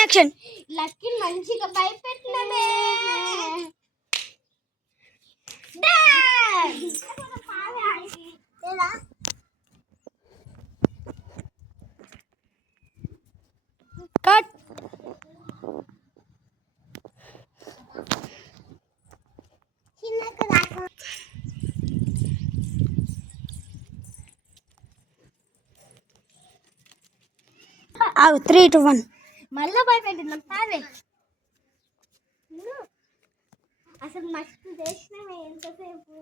Action. Lucky మంచిగా భయపెట్టినమే. Cut. ఆగు 3, 2, 1. మళ్ళా భయపెట్టినాం. పావే అసలు మస్తు చేసినామే ఎంతసేపు.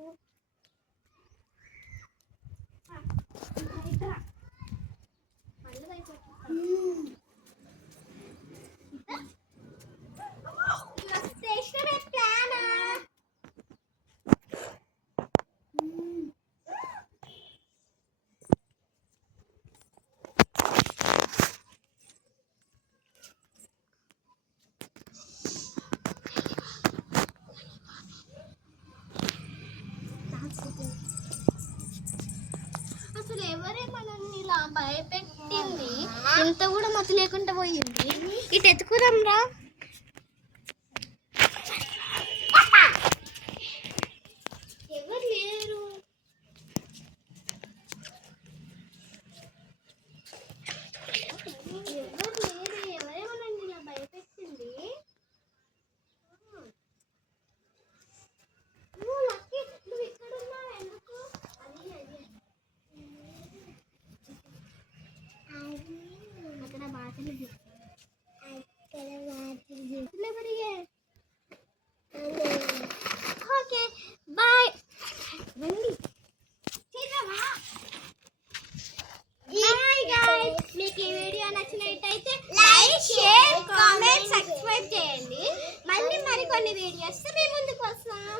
అసలు ఎవరే మనల్ని ఇలా భయపెట్టింది? ఇంత కూడా మతి లేకుండా పోయింది. ఇటు ఎత్తుకుదాం రా. ఎవరు లేరు. ఎవరే మనల్ని ఇలా భయపెట్టింది? లక్కీ నువ్వు ఇక్కడ ఉన్నావు ఎందుకు? అక్కడ బాటలు ఓకే బాయ్. రండి. Bye guys. మీకు ఈ వీడియో నచ్చినట్టయితే లైక్, షేర్, కామెంట్, సబ్స్క్రైబ్ చేయండి. మళ్ళీ మరికొన్ని వీడియోస్ మీ ముందుకు వస్తాం.